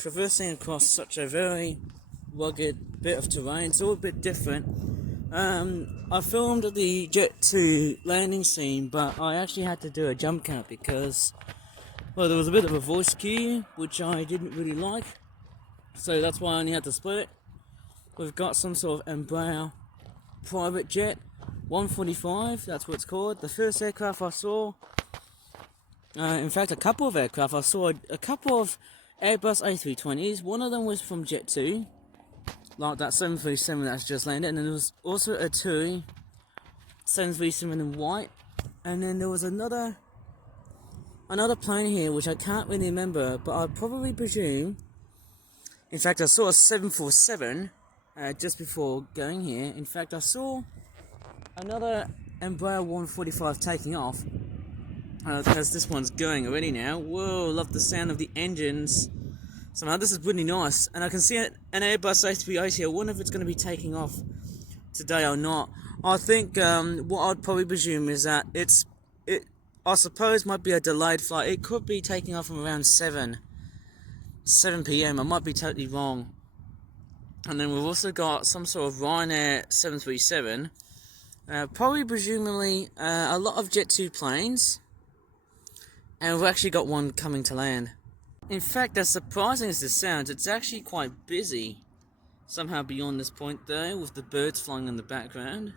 traversing across such a very rugged bit of terrain. It's all a bit different. I filmed the Jet 2 landing scene, but I actually had to do a jump cut because, well, there was a bit of a voice cue, which I didn't really like. So that's why I only had to split it. We've got some sort of Embraer private jet, 145, that's what it's called. The first aircraft I saw, in fact a couple of aircraft, I saw a couple of Airbus A320s. One of them was from Jet 2, like that 737 that's just landed, and then there was also a TUI 737 in white, and then there was another plane here which I can't really remember, but I'd probably presume, in fact I saw a 747 just before going here. In fact I saw another Embraer 145 taking off, because this one's going already now. Whoa, love the sound of the engines. Somehow this is really nice, and I can see an Airbus A380. I wonder if it's going to be taking off today or not. I think what I'd probably presume is that I suppose might be a delayed flight. It could be taking off from around 7 p.m. I might be totally wrong. And then we've also got some sort of Ryanair 737. Probably presumably a lot of Jet 2 planes. And we've actually got one coming to land. In fact, as surprising as this sounds, it's actually quite busy. Somehow beyond this point though, with the birds flying in the background.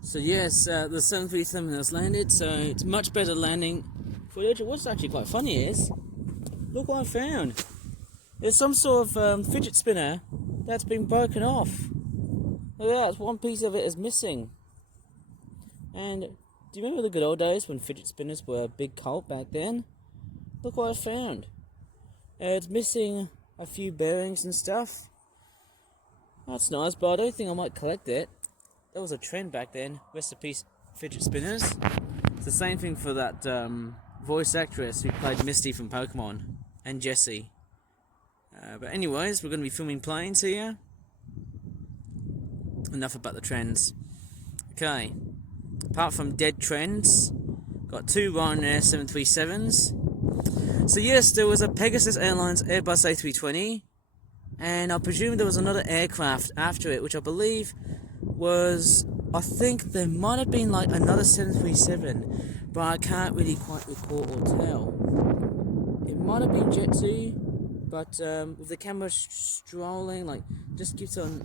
So yes, the 737 has landed, so it's much better landing footage. What's actually quite funny is, look what I found. There's some sort of fidget spinner that's been broken off. Look at that, one piece of it is missing. And do you remember the good old days when fidget spinners were a big cult back then? Look what I found. It's missing a few bearings and stuff. That's nice, but I don't think I might collect it. That was a trend back then. Rest in peace, fidget spinners. It's the same thing for that voice actress who played Misty from Pokemon, and Jessie. But anyways, we're going to be filming planes here. Enough about the trends. Okay. Apart from dead trends, got two Ryanair 737s. So yes, there was a Pegasus Airlines Airbus A320, and I presume there was another aircraft after it, which I believe was, I think there might have been like another 737, but I can't really quite recall or tell. It might have been Jet 2, but with the camera strolling, like, just keeps on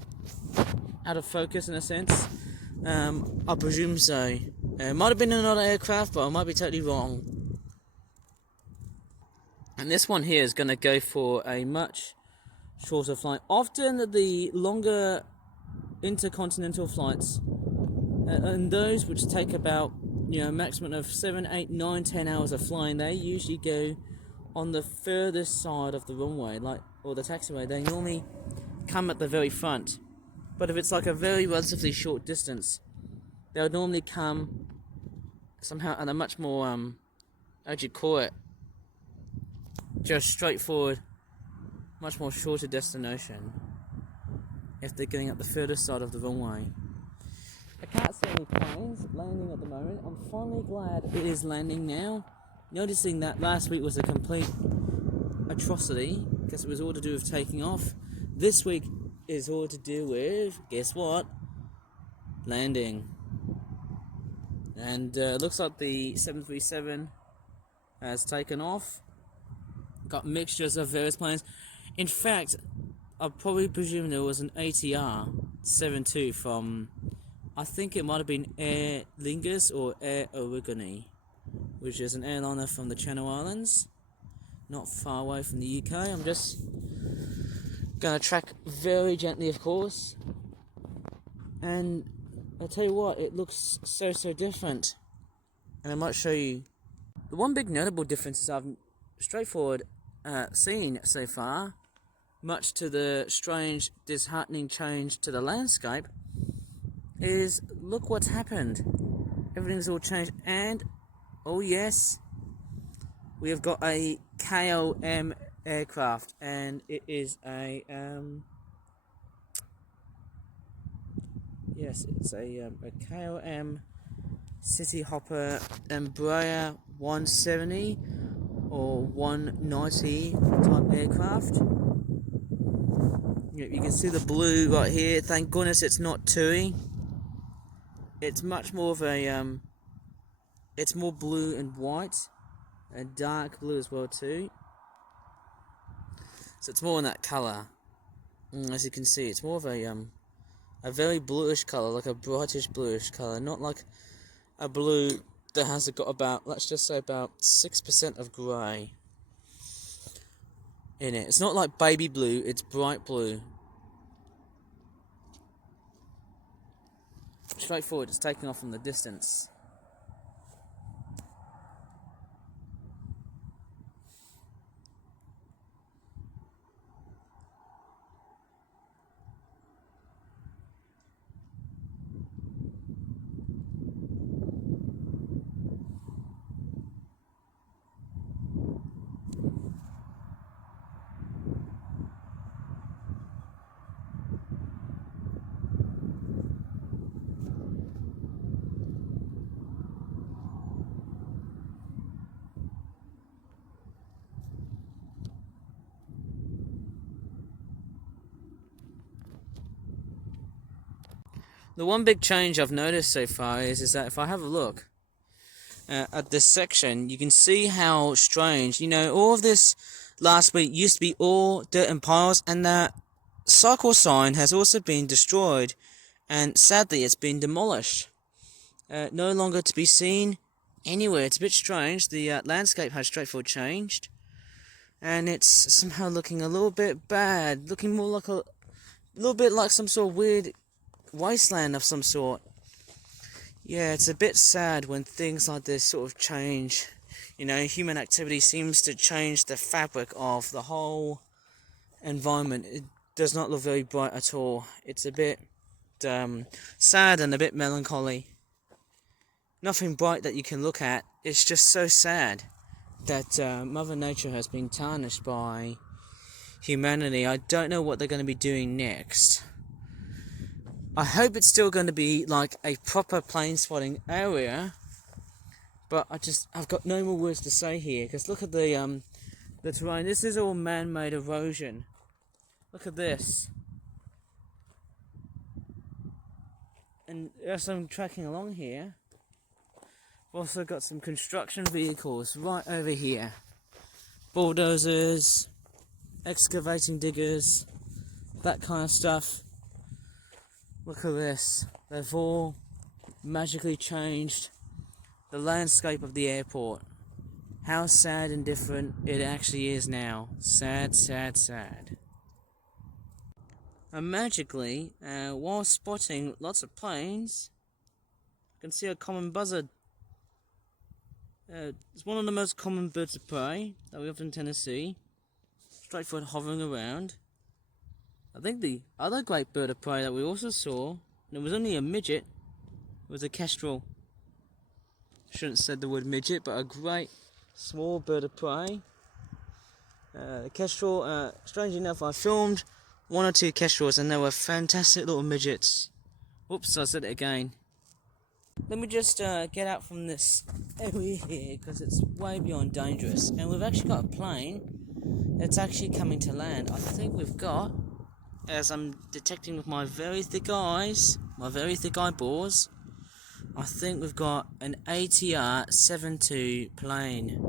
out of focus in a sense. I presume so. It might have been another aircraft, but I might be totally wrong. And this one here is going to go for a much shorter flight. Often the longer intercontinental flights, and those which take about, maximum of 7, 8, 9, 10 hours of flying, they usually go on the furthest side of the runway, or the taxiway. They normally come at the very front. But if it's like a very relatively short distance, they would normally come somehow at a much more, how'd you call it, just straightforward, much more shorter destination, if they're getting up the furthest side of the runway. I can't see any planes landing at the moment. I'm finally glad it is landing now. Noticing that last week was a complete atrocity, because it was all to do with taking off. This week is all to do with, guess what? Landing. And looks like the 737 has taken off. Got mixtures of various planes. In fact, I probably presume there was an ATR 72 from, I think it might have been Aer Lingus or Aer Origami, which is an airliner from the Channel Islands, not far away from the UK. I'm just gonna track very gently, of course, and I'll tell you what, it looks so different. And I might show you. The one big notable difference is I've straightforward seen so far, much to the strange, disheartening change to the landscape, is look what's happened. Everything's all changed, and oh yes, we have got a KLM aircraft, and it is a yes, it's a KLM Cityhopper Embraer 170 or 190 type aircraft. You can see the blue right here. Thank goodness it's not TUI. It's much more of a it's more blue and white, and dark blue as well too. So it's more in that colour. As you can see, it's more of a very bluish colour, like a brightish bluish colour, not like a blue that has got about, let's just say about 6% of grey in it. It's not like baby blue, it's bright blue. Straightforward, it's taking off from the distance. The one big change I've noticed so far is that if I have a look at this section, you can see how strange, all of this last week used to be all dirt and piles, and that cycle sign has also been destroyed, and sadly it's been demolished. No longer to be seen anywhere. It's a bit strange. The landscape has straightforward changed, and it's somehow looking a little bit bad, looking more like a little bit like some sort of weird wasteland of some sort. Yeah, it's a bit sad when things like this sort of change. Human activity seems to change the fabric of the whole environment. It does not look very bright at all. It's a bit sad and a bit melancholy. Nothing bright that you can look at. It's just so sad that Mother Nature has been tarnished by humanity. I don't know what they're going to be doing next. I hope it's still going to be like a proper plane spotting area, but I've got no more words to say here, because look at the terrain. This is all man-made erosion. Look at this. And as I'm tracking along here, we've also got some construction vehicles right over here. Bulldozers, excavating diggers, that kind of stuff. Look at this. They've all magically changed the landscape of the airport. How sad and different it actually is now. Sad, sad, sad. And magically, while spotting lots of planes, I can see a common buzzard. It's one of the most common birds of prey that we often tend to see. Straightforward hovering around. I think the other great bird of prey that we also saw, and it was only a midget, was a kestrel. Shouldn't have said the word midget, but a great small bird of prey. The kestrel, strangely enough, I filmed one or two kestrels and they were fantastic little midgets. Whoops, I said it again. Let me just get out from this area here, because it's way beyond dangerous. And we've actually got a plane that's actually coming to land. I think we've got, as I'm detecting with my very thick eyes, my very thick eyeballs, I think we've got an ATR 72 plane.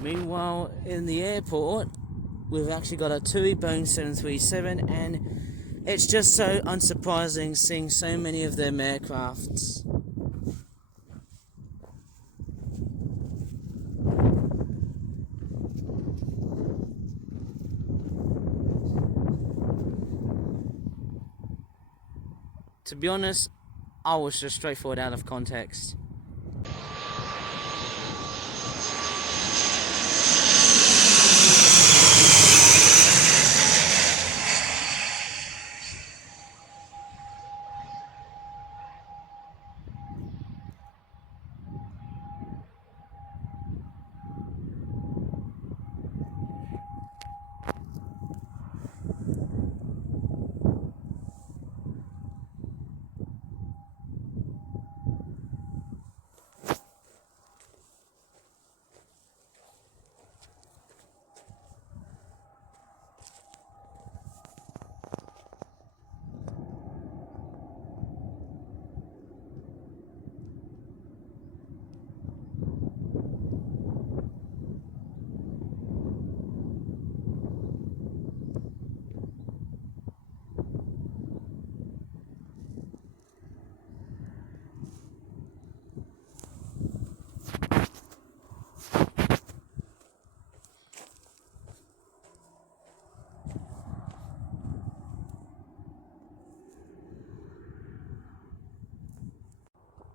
Meanwhile, in the airport, we've actually got a TUI Boeing 737, and it's just so unsurprising seeing so many of them aircrafts. To be honest, I was just straightforward out of context.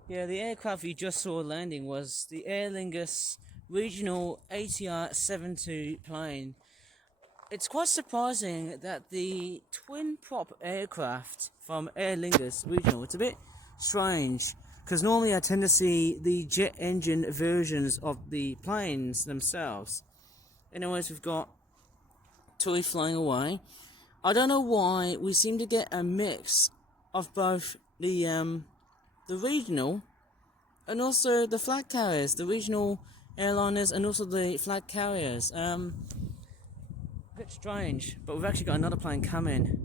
Yeah, the aircraft you just saw landing was the Aer Lingus Regional ATR 72 plane. It's quite surprising that the twin prop aircraft from Aer Lingus Regional, it's a bit strange, because normally I tend to see the jet engine versions of the planes themselves. Anyways, we've got TUI flying away. I don't know why we seem to get a mix of both the regional and also the flag carriers, the regional airliners and also the flag carriers. A bit strange, but we've actually got another plane coming.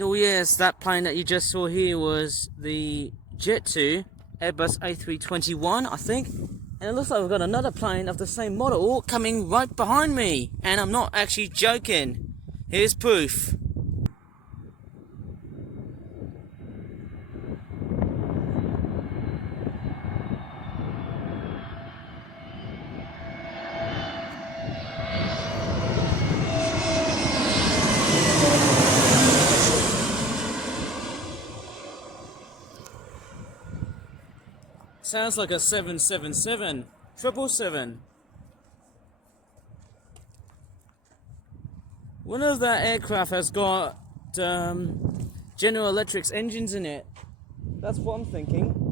Oh yes, that plane that you just saw here was the Jet2 Airbus A321, I think. And it looks like we've got another plane of the same model coming right behind me. And I'm not actually joking. Here's proof. Sounds like a 777, 777. One of that aircraft has got General Electric's engines in it. That's what I'm thinking.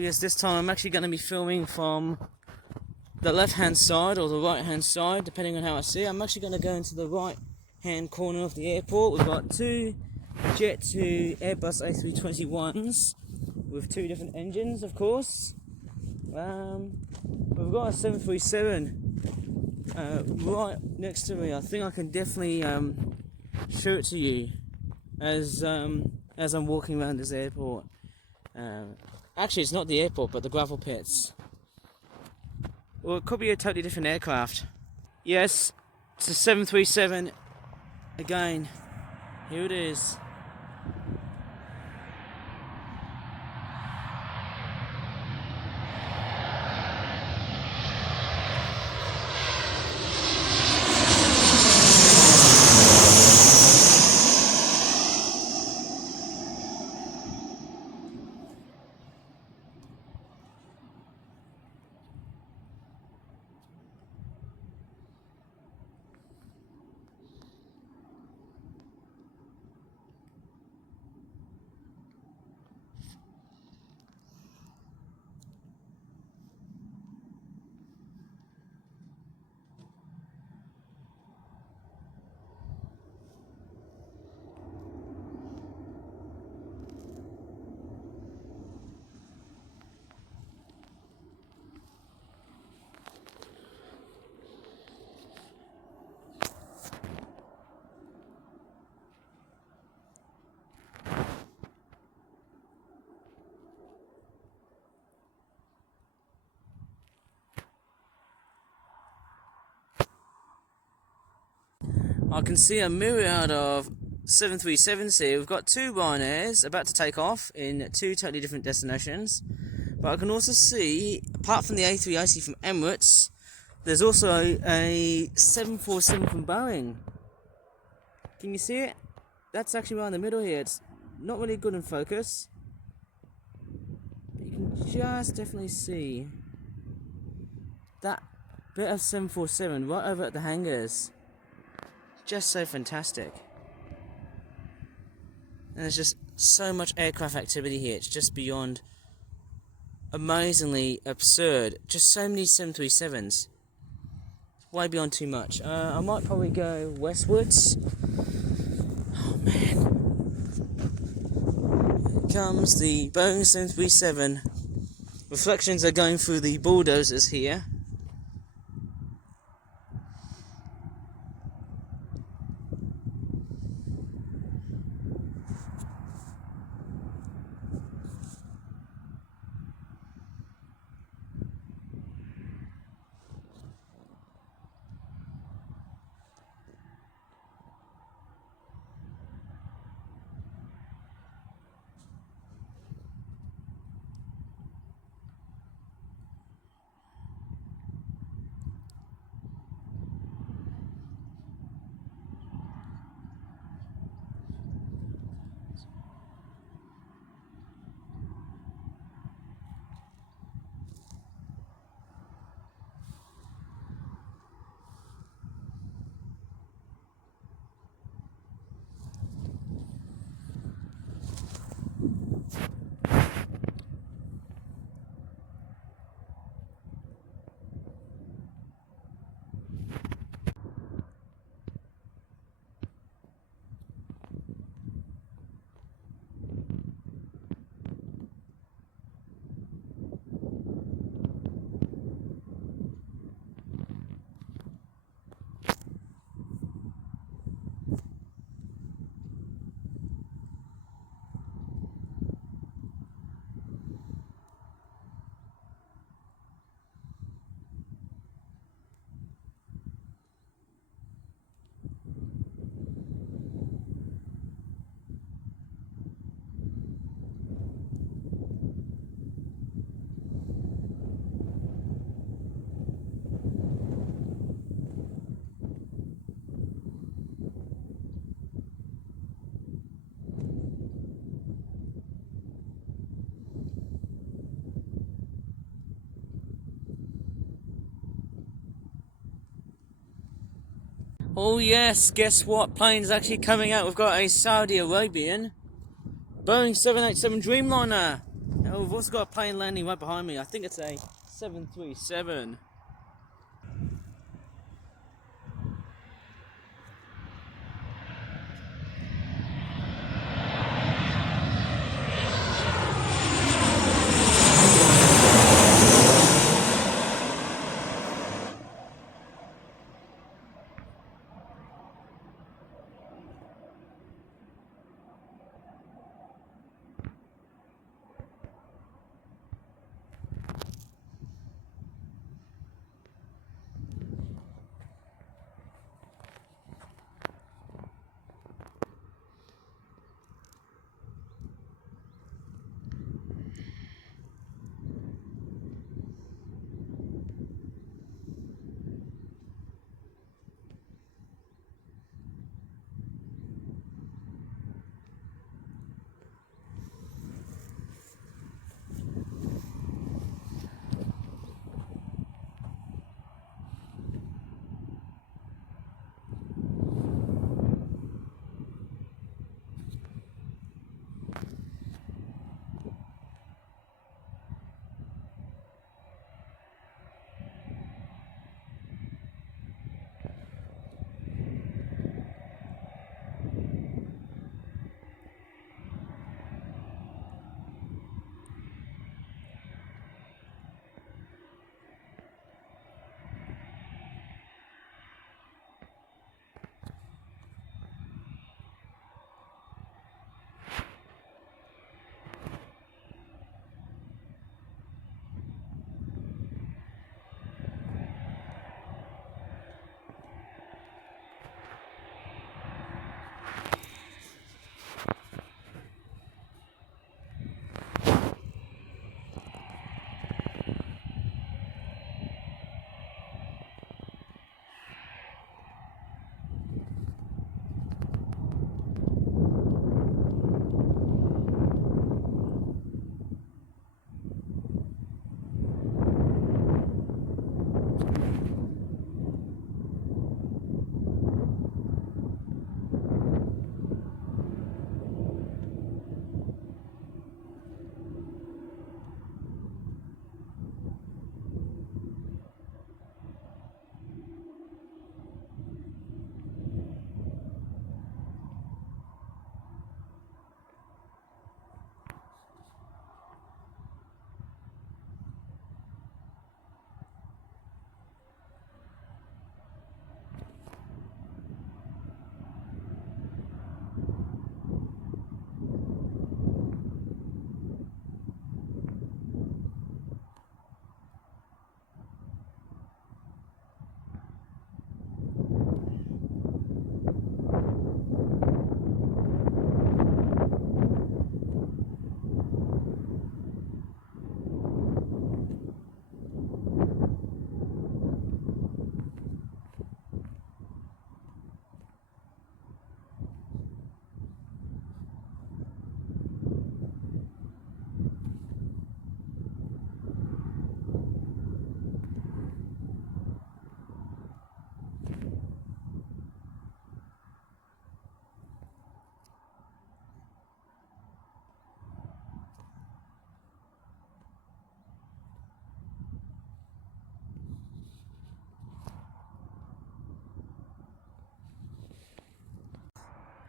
Yes, this time I'm actually going to be filming from the left hand side or the right hand side, depending on how I see it. I'm actually going to go into the right hand corner of the airport. We've got two Jet to Airbus A321s with two different engines, of course. We've got a 737 right next to me. I think I can definitely show it to you as I'm walking around this airport. Actually, it's not the airport, but the gravel pits. Well, it could be a totally different aircraft. Yes, it's a 737 again. Here it is. I can see a myriad of 737s here. We've got two Ryanairs about to take off in two totally different destinations. But I can also see, apart from the A380 from Emirates, there's also a 747 from Boeing. Can you see it? That's actually right in the middle here. It's not really good in focus. But you can just definitely see that bit of 747 right over at the hangars. Just so fantastic. And there's just so much aircraft activity here. It's just beyond amazingly absurd. Just so many 737s. Way beyond too much. I might probably go westwards. Oh man. Here comes the Boeing 737. Reflections are going through the bulldozers here. Oh yes, guess what plane's actually coming out? We've got a Saudi Arabian Boeing 787 Dreamliner. And we've also got a plane landing right behind me. I think it's a 737.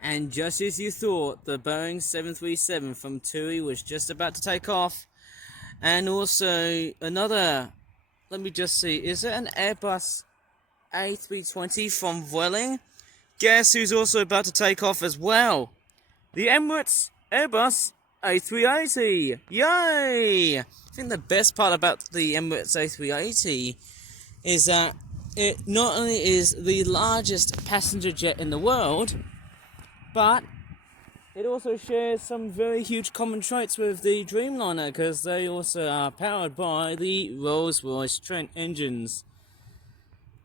And just as you thought, the Boeing 737 from TUI was just about to take off. And also another, let me just see, is it an Airbus A320 from Vueling? Guess who's also about to take off as well? The Emirates Airbus A380. Yay! I think the best part about the Emirates A380 is that it not only is the largest passenger jet in the world, but it also shares some very huge common traits with the Dreamliner, because they also are powered by the Rolls-Royce Trent engines.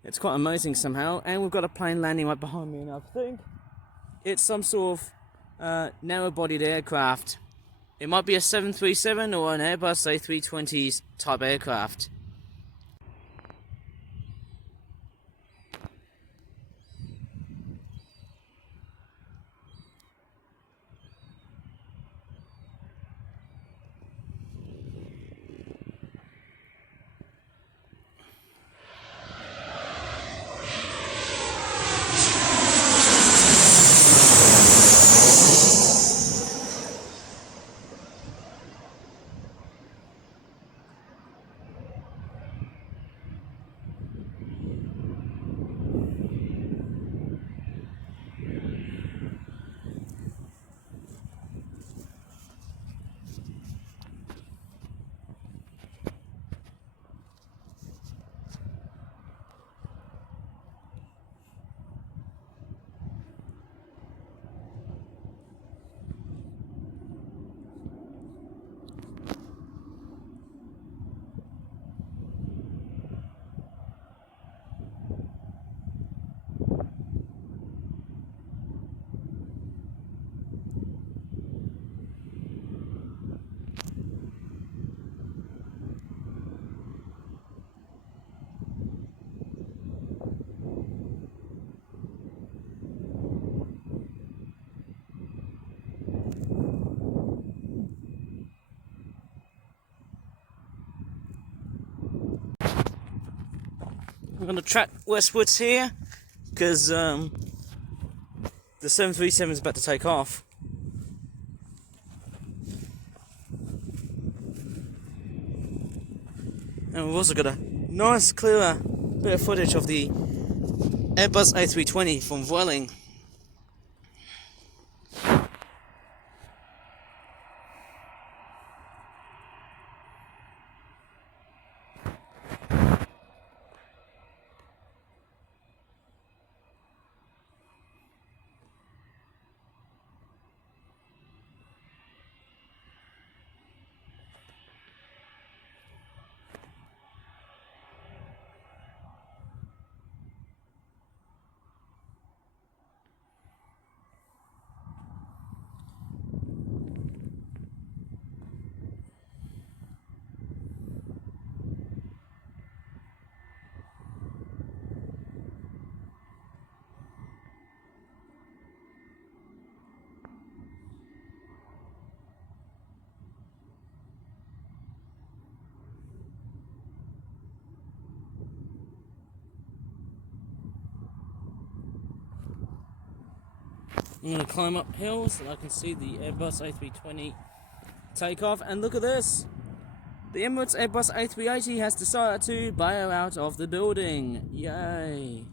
It's quite amazing somehow, and we've got a plane landing right behind me, and I think it's some sort of narrow-bodied aircraft. It might be a 737 or an Airbus A320 type aircraft. I'm going to track westwards here, because the 737 is about to take off. And we've also got a nice, clearer bit of footage of the Airbus A320 from Vueling. I'm going to climb up hills so I can see the Airbus A320 take off. And look at this! The Emirates Airbus A380 has decided to bail out of the building. Yay!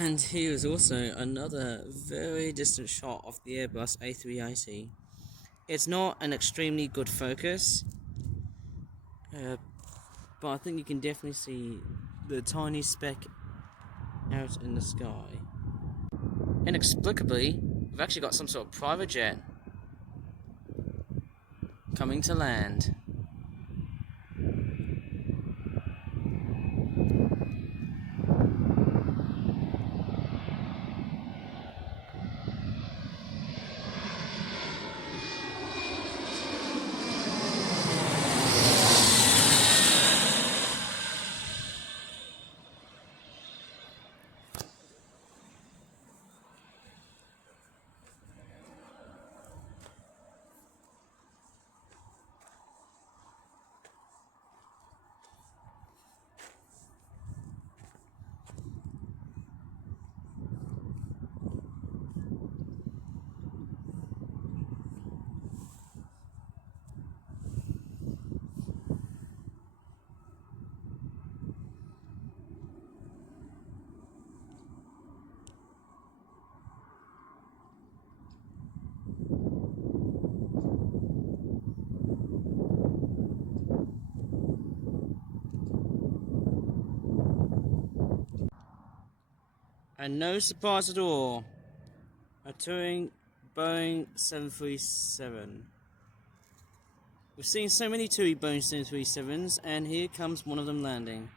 And here is also another very distant shot of the Airbus A380. It's not an extremely good focus, but I think you can definitely see the tiny speck out in the sky. Inexplicably, we've actually got some sort of private jet coming to land. And no surprise at all, a touring Boeing 737. We've seen so many TUI Boeing 737s, and here comes one of them landing.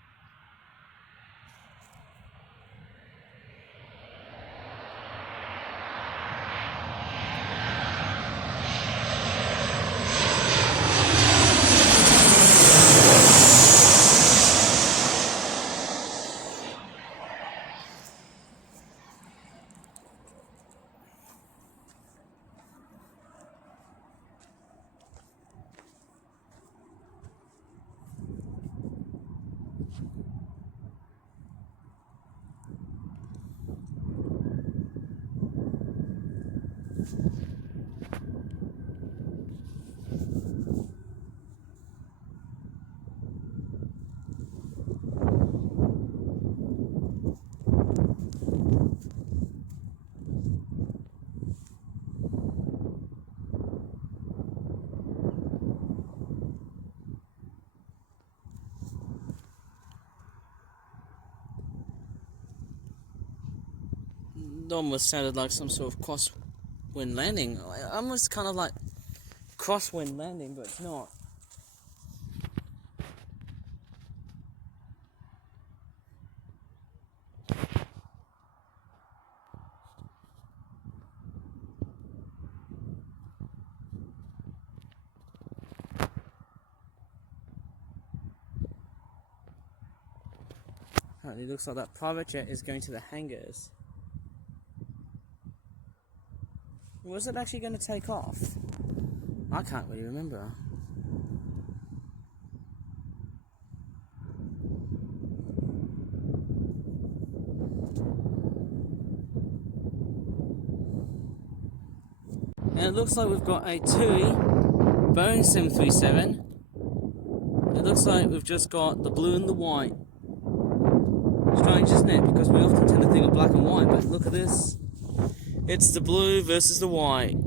It almost sounded like some sort of crosswind landing. Almost kind of like crosswind landing, but it's not. It looks like that private jet is going to the hangars. Was it actually going to take off? I can't really remember. And it looks like we've got a TUI Boeing 737. It looks like we've just got the blue and the white. Strange, isn't it? Because we often tend to think of black and white, but look at this. It's the blue versus the white.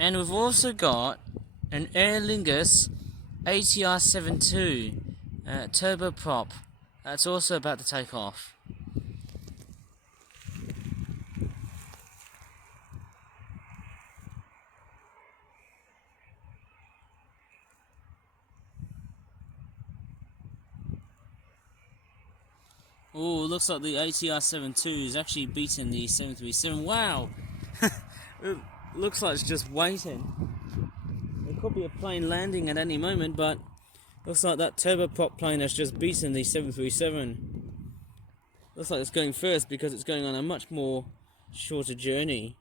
And we've also got an Aer Lingus ATR 72. Turboprop. That's also about to take off. Oh, looks like the ATR 72 is actually beating the 737. Wow! It looks like it's just waiting. There could be a plane landing at any moment, but looks like that turboprop plane has just beaten the 737. Looks like it's going first because it's going on a much more shorter journey.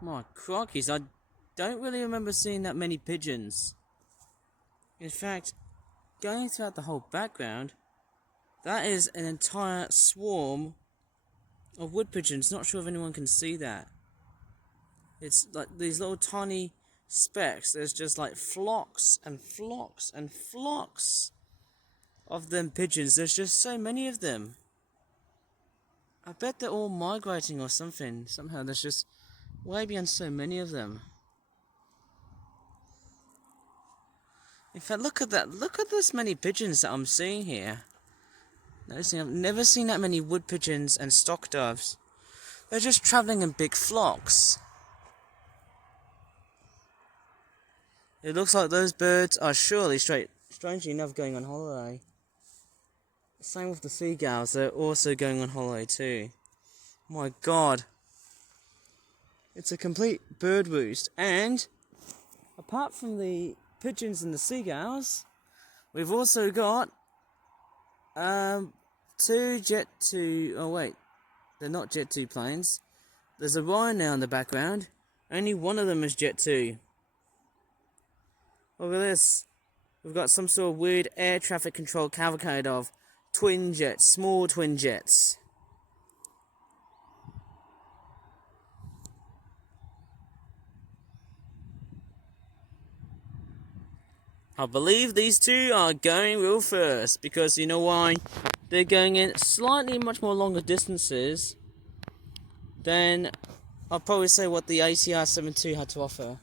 My crockies, I don't really remember seeing that many pigeons. In fact, going throughout the whole background, that is an entire swarm of wood pigeons. Not sure if anyone can see that. It's like these little tiny specks. There's just like flocks and flocks and flocks of them pigeons. There's just so many of them. I bet they're all migrating or something. Somehow there's just way beyond so many of them. In fact, look at that. Look at this many pigeons that I'm seeing here. Noticing I've never seen that many wood pigeons and stock doves. They're just travelling in big flocks. It looks like those birds are surely strangely enough, going on holiday. Same with the seagulls, they're also going on holiday too. My god. It's a complete bird roost. And apart from the pigeons and the seagulls, we've also got two Jet 2, oh wait, they're not Jet 2 planes. There's a Orion now in the background. Only one of them is Jet 2. Look at this. We've got some sort of weird air traffic control cavalcade of twin jets, small twin jets. I believe these two are going real first, because you know why? They're going in slightly much more longer distances than I'll probably say what the ATR 72 had to offer.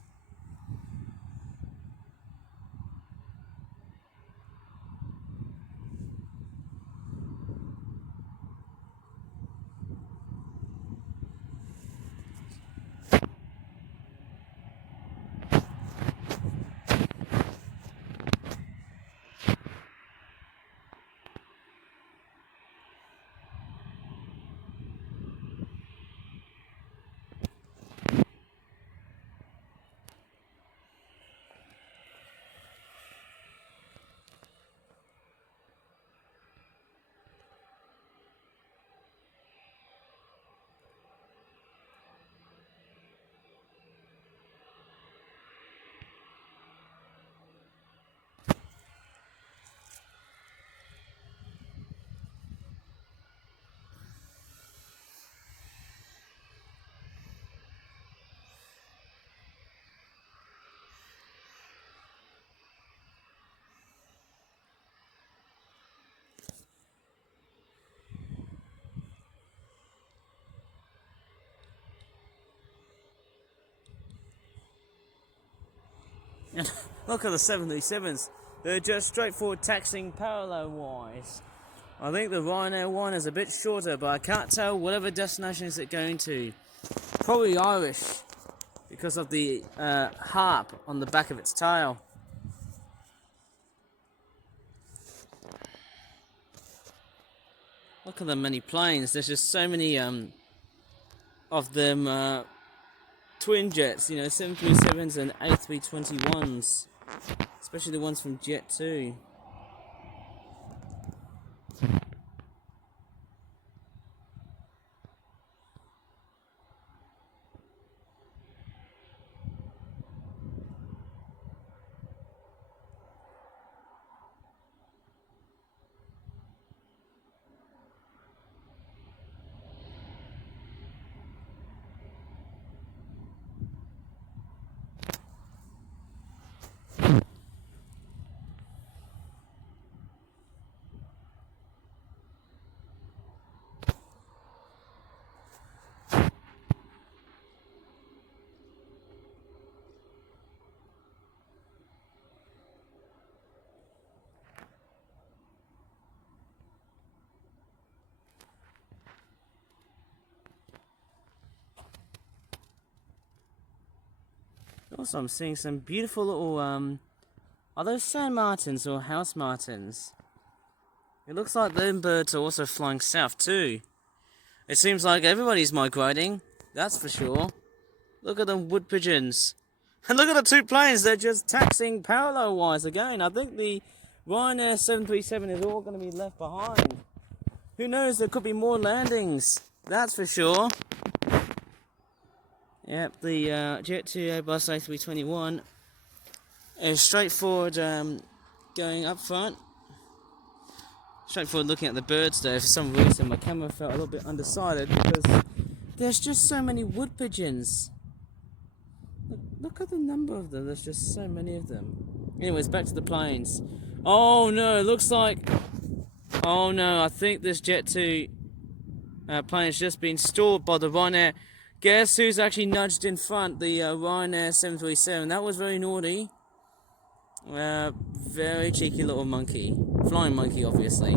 And look at the 737s. They're just straightforward taxing parallel-wise. I think the Ryanair one is a bit shorter, but I can't tell whatever destination is it going to. Probably Irish, because of the harp on the back of its tail. Look at the many planes. There's just so many of them twin jets, you know, 737s and A321s, especially the ones from Jet2. Also, I'm seeing some beautiful little, are those San Martins or House Martins? It looks like them birds are also flying south too. It seems like everybody's migrating, that's for sure. Look at them wood pigeons. And look at the two planes, they're just taxing parallel-wise again. I think the Ryanair 737 is all going to be left behind. Who knows, there could be more landings, that's for sure. Yep, the Jet2 Airbus A321 is straightforward going up front. Straightforward looking at the birds though. For some reason my camera felt a little bit undecided because there's just so many wood pigeons. Look at the number of them, there's just so many of them. Anyways, back to the planes. Oh no, it looks like... Oh no, I think this Jet2 plane has just been stalled by the Ryanair. Guess who's actually nudged in front? The Ryanair 737. That was very naughty. Very cheeky little monkey. Flying monkey, obviously.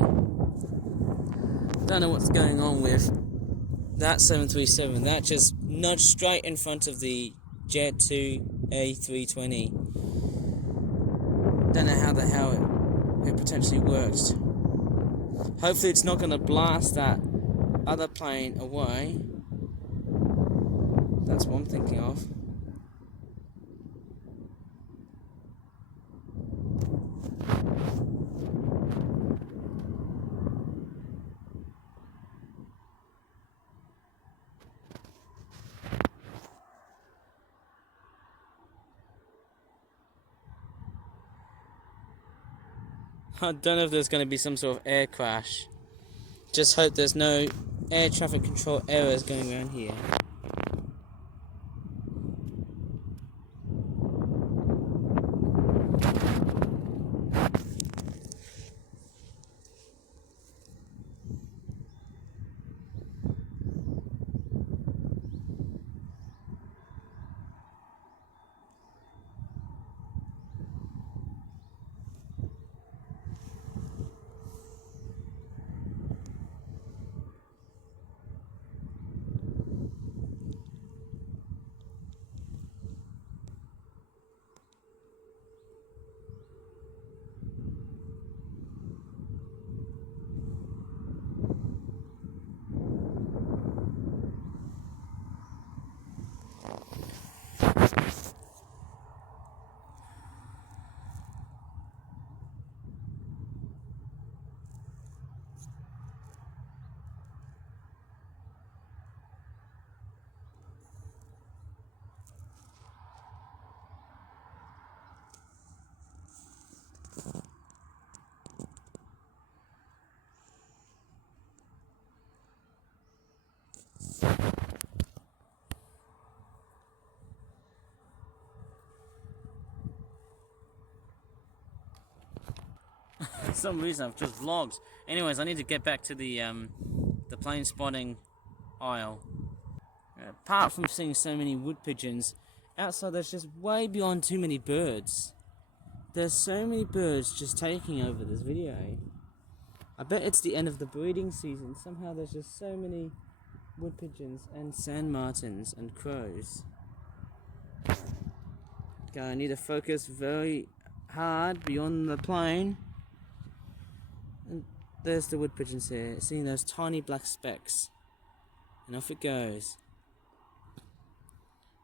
Don't know what's going on with that 737. That just nudged straight in front of the Jet2 A320. Don't know how the hell it potentially worked. Hopefully it's not going to blast that other plane away. That's what I'm thinking of. I don't know if there's going to be some sort of air crash. Just hope there's no air traffic control errors going around here. For some reason I've just vlogged. Anyways, I need to get back to the plane spotting aisle. Apart from seeing so many wood pigeons outside there's just way beyond too many birds. There's so many birds just taking over this video. I bet it's the end of the breeding season. Somehow there's just so many wood pigeons and sand martins and crows. Okay, I need to focus very hard beyond the plane. And there's the wood pigeons here, seeing those tiny black specks. And off it goes.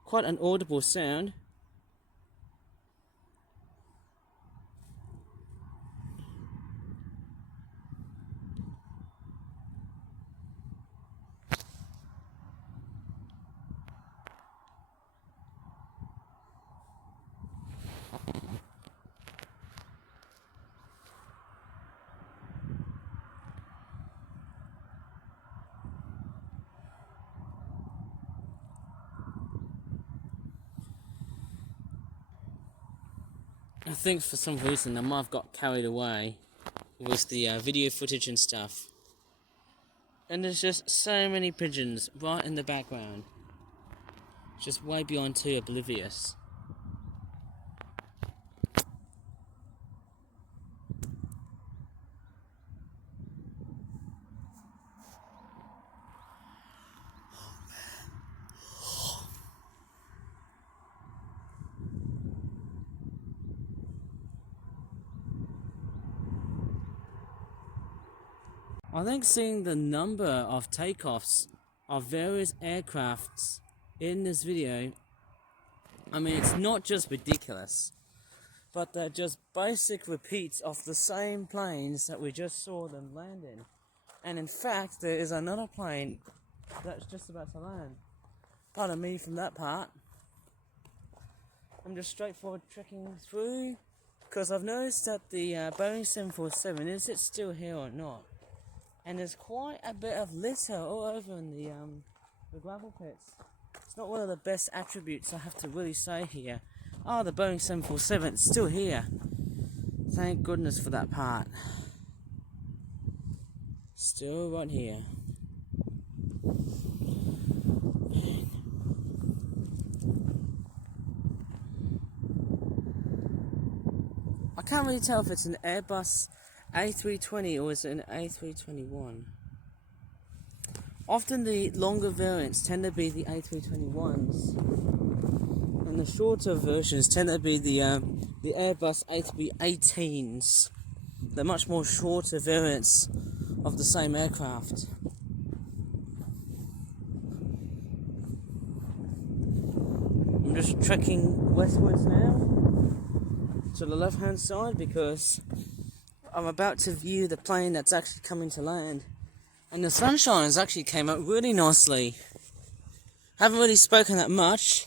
Quite an audible sound. I think for some reason I might have got carried away with the video footage and stuff. And there's just so many pigeons right in the background. Just way beyond too oblivious. I think seeing the number of takeoffs of various aircrafts in this video, I mean, it's not just ridiculous, but they're just basic repeats of the same planes that we just saw them land in. And in fact, there is another plane that's just about to land. Pardon me from that part. I'm just straightforward trekking through, because I've noticed that the Boeing 747, is it still here or not? And there's quite a bit of litter all over in the gravel pits. It's not one of the best attributes I have to really say here. Oh, the Boeing 747, it's still here. Thank goodness for that part. Still right here. I can't really tell if it's an Airbus A320 or is it an A321. Often the longer variants tend to be the A321s, and the shorter versions tend to be the Airbus A318s. They're much more shorter variants of the same aircraft. I'm just trekking westwards now to the left hand side because I'm about to view the plane that's actually coming to land. And the sunshine has actually came out really nicely. Haven't really spoken that much,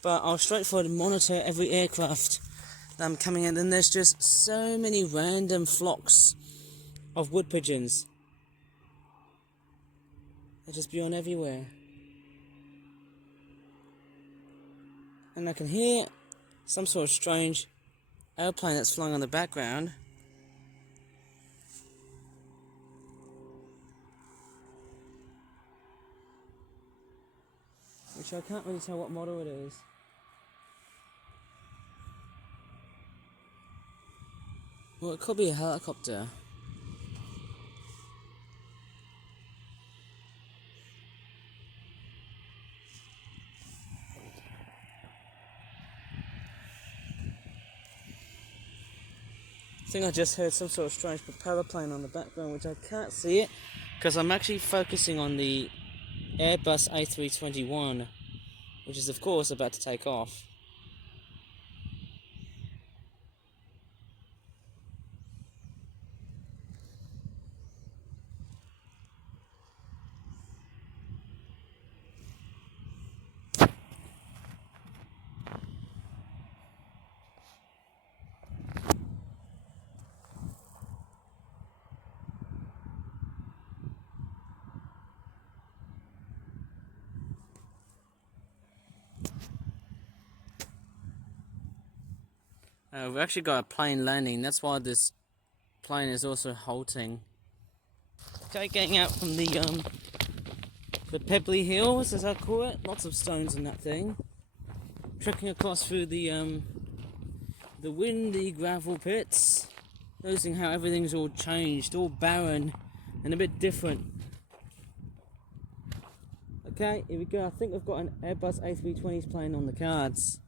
but I'll straightforward monitor every aircraft that I'm coming in. And there's just so many random flocks of wood pigeons. They're just beyond everywhere. And I can hear some sort of strange airplane that's flying on the background. Which I can't really tell what model it is. Well, it could be a helicopter. I think I just heard some sort of strange propeller plane on the background, which I can't see it because I'm actually focusing on the Airbus A321, which is of course about to take off. We've actually got a plane landing, that's why this plane is also halting. Okay, getting out from the Pebbly Hills, as I call it. Lots of stones in that thing. trekking across through the windy gravel pits, noticing how everything's all changed, all barren and a bit different. Okay, here we go. I think I've got an Airbus A320s plane on the cards.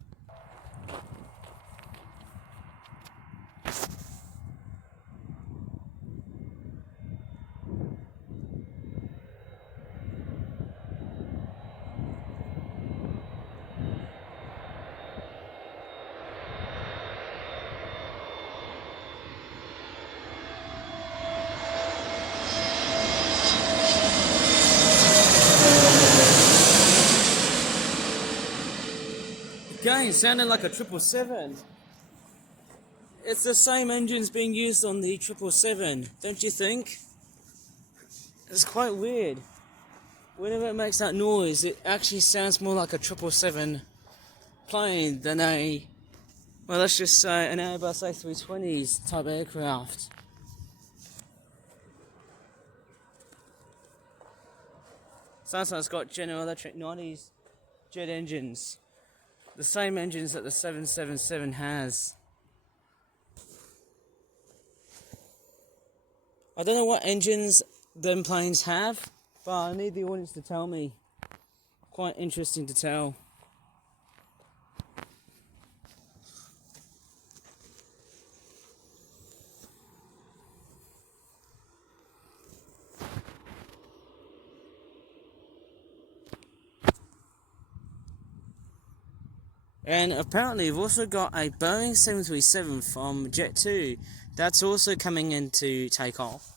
Okay, sounding like a 777. It's the same engines being used on the 777, don't you think? It's quite weird. Whenever it makes that noise, it actually sounds more like a 777 plane than well, let's just say an Airbus A320s type aircraft. Sounds like it's got General Electric 90s jet engines. The same engines that the 777 has. I don't know what engines them planes have, but I need the audience to tell me. Quite interesting to tell. And apparently we've also got a Boeing 737 from Jet2 that's also coming in to take off.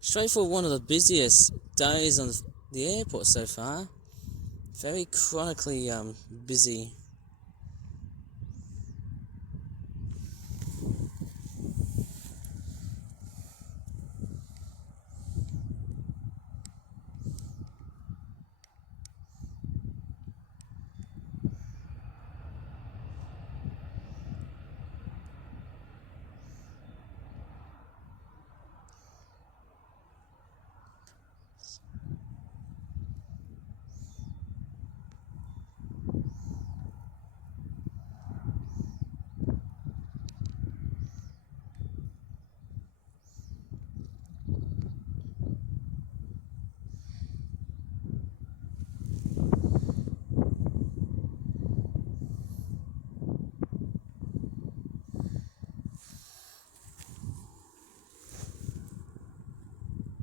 Straight for one of the busiest days on the airport so far. Very chronically busy.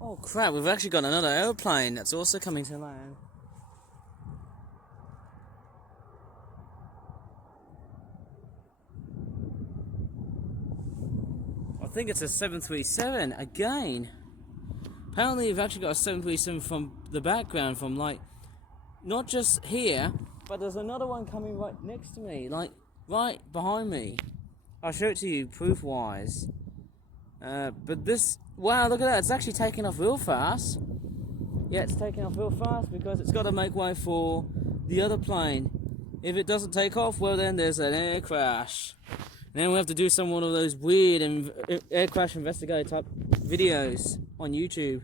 Oh crap, we've actually got another airplane that's also coming to land. I think it's a 737 again. Apparently we've actually got a 737 from the background, from like, not just here, but there's another one coming right next to me, like right behind me. I'll show it to you proof-wise. But this, wow, look at that, it's actually taking off real fast. Yeah, it's taking off real fast because it's got to make way for the other plane. If it doesn't take off, well then there's an air crash. Then we have to do some one of those weird air crash investigator type videos on YouTube.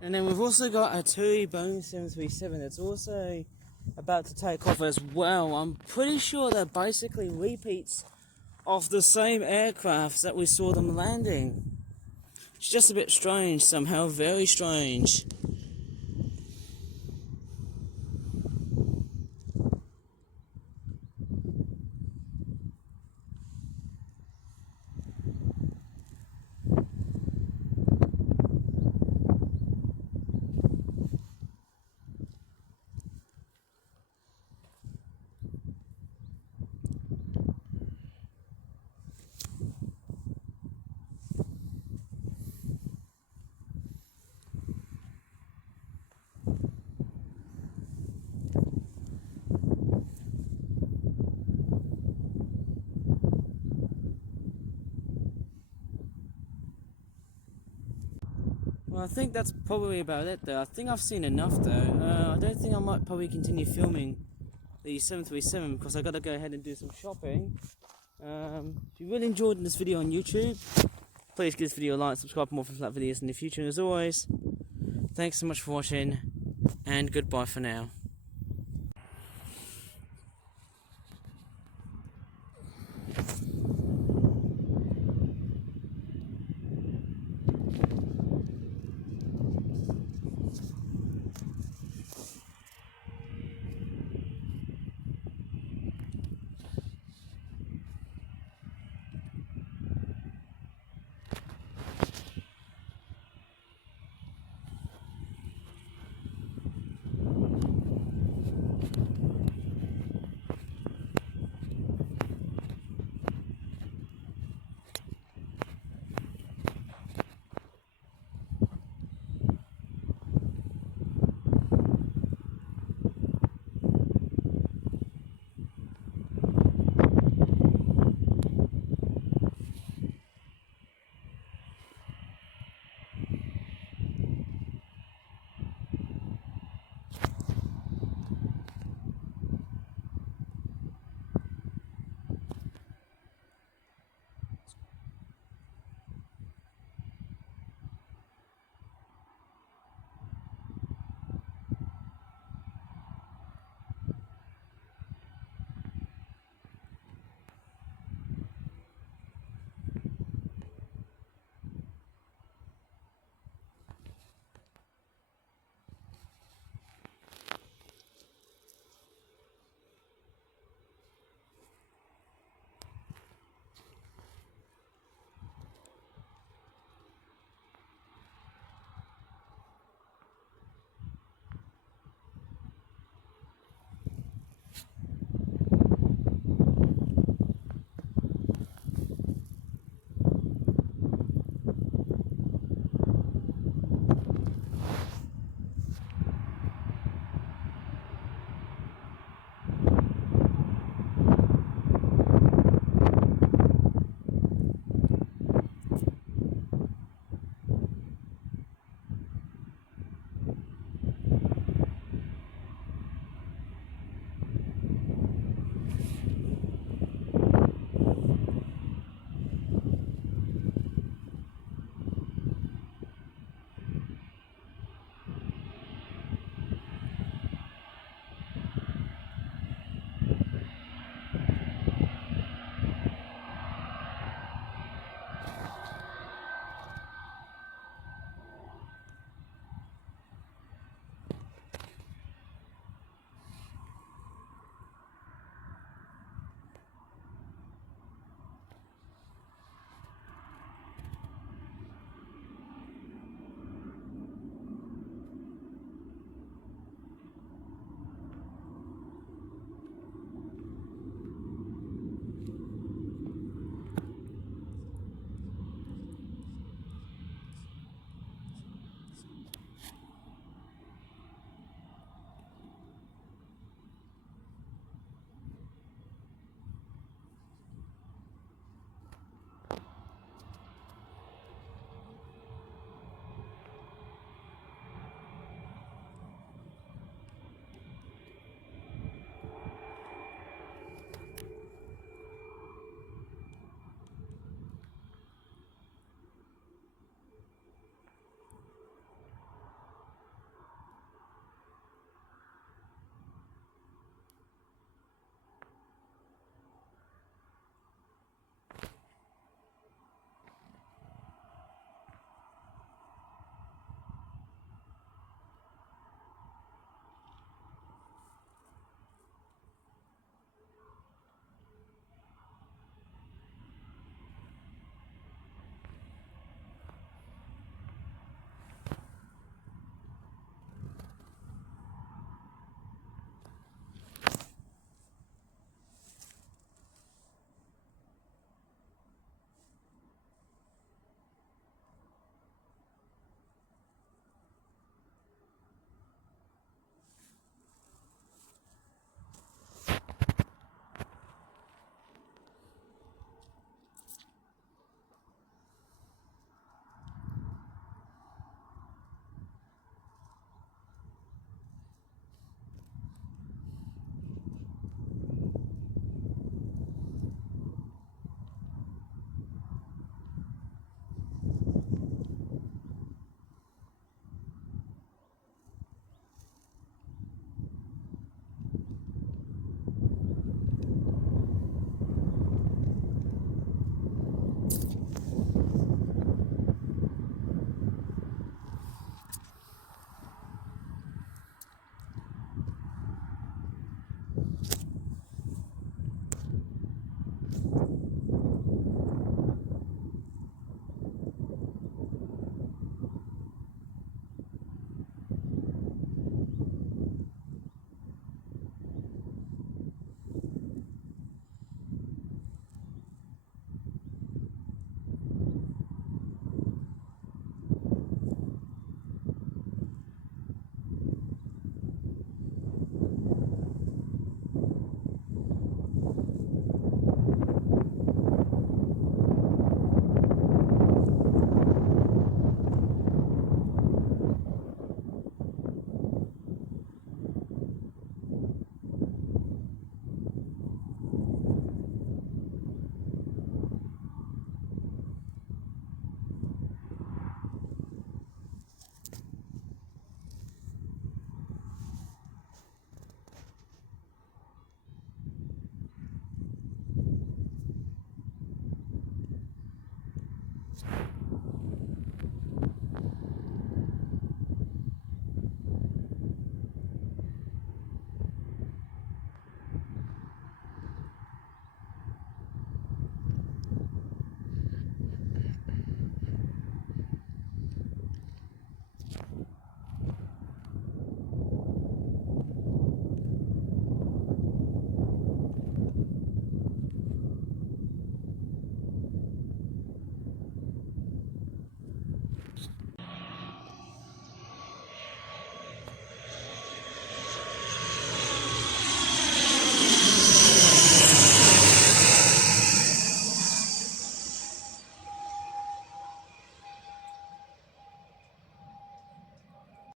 And then we've also got a TUI Boeing 737 that's also about to take off as well. I'm pretty sure they're basically repeats of the same aircraft that we saw them landing. It's just a bit strange somehow, very strange. Well, I think that's probably about it though. I think I've seen enough though. I don't think I might probably continue filming the 737 because I gotta go ahead and do some shopping. If you really enjoyed this video on YouTube, please give this video a like, subscribe for more flat videos in the future, and as always, thanks so much for watching, and goodbye for now.